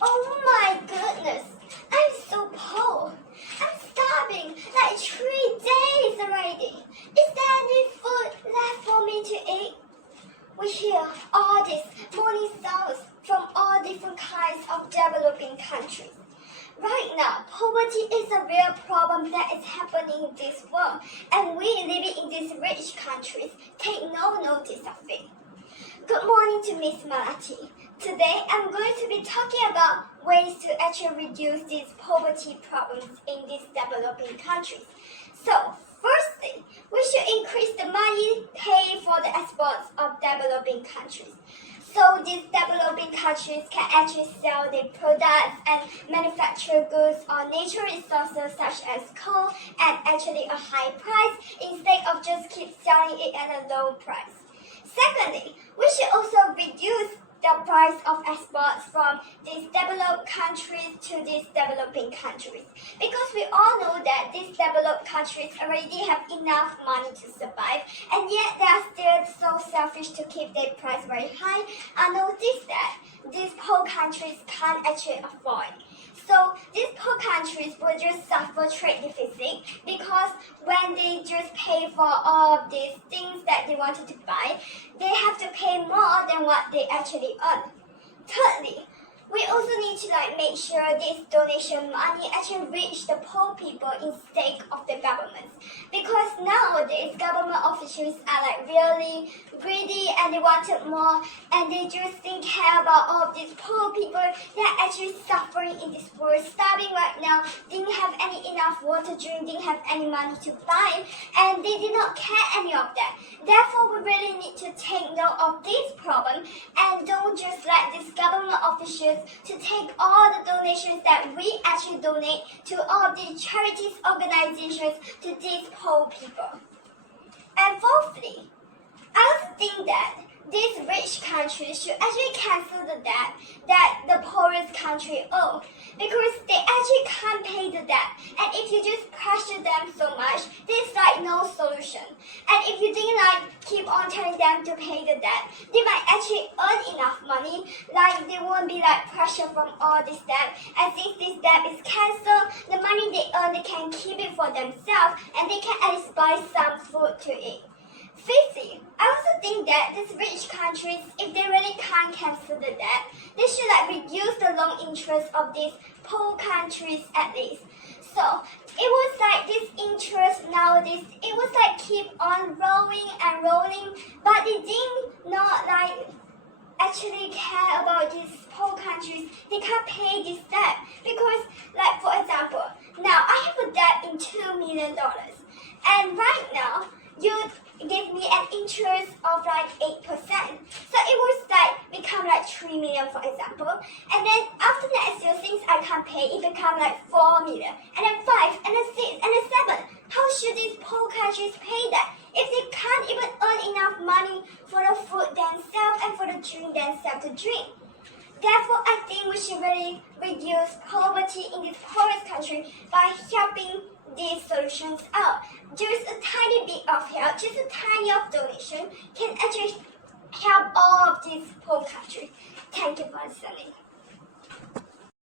Oh my goodness, I'm so poor. I'm starving like 3 days already. Is there any food left for me to eat? We hear all these morning sounds from all different kinds of developing countries. Right now, poverty is a real problem that is happening in this world, and we living in these rich countries take no notice of it. Good morning to Miss Malati. Today, I'm going to be talking about ways to actually reduce these poverty problems in these developing countries. So, firstly, we should increase the money paid for the exports of developing countries. So these developing countries can actually sell their products and manufacture goods on natural resources such as coal at actually a high price instead of just keep selling it at a low price. Secondly, we should also reduce the price of exports from these developed countries to these developing countries. Because we all know that these developed countries already have enough money to survive, and yet they are still so selfish to keep their price very high. I noticed that these poor countries can't actually afford. So these poor countries will just suffer trade deficit because when they just pay for all of these things that they wanted to buy, they have to pay more than what they actually earn. Thirdly, we also need to make sure this donation money actually reach the poor people instead of the government. Because nowadays government officials are really greedy and they wanted more and they just didn't care about all of these poor people that are actually suffering in this world, starving right now, didn't have any enough water to drink, didn't have any money to buy, and they did not care any of that. Therefore, we really need to take note of this problem and don't just let these government officials to take all the donations that we actually donate to all of these charities organizations to these poor people. And fourthly, I also think that these rich countries should actually cancel the debt that the poorest country owe because they actually can't pay the debt. And if you just pressure them so much, there's no solution. And if you didn't keep on telling them to pay the debt, they might actually earn enough money, they won't be pressure from all this debt. And since this debt is cancelled, the money they earn, they can keep it for themselves and they can at least buy some food to eat. Fifthly, I also think that these rich countries, if they really can't cancel the debt, they should reduce the loan interest of these poor countries at least. So it was this interest nowadays, it was keep on rolling and rolling, but they did not actually care about these poor countries. They can't pay this debt because, for example, now I have a debt in $2 million, and right now you give me an interest of 8%. So it was become 3 million, for example. And then after that, since I can't pay, it become 4 million, and then 5, and then 6, and then 7. How should these poor countries pay that if they can't even earn enough money for the food themselves and for the drink themselves to drink? Therefore, I think we should really reduce poverty in this poorest country by helping these solutions out. Just a tiny bit of help, just a tiny of donation can actually help all of these poor countries. Thank you for listening.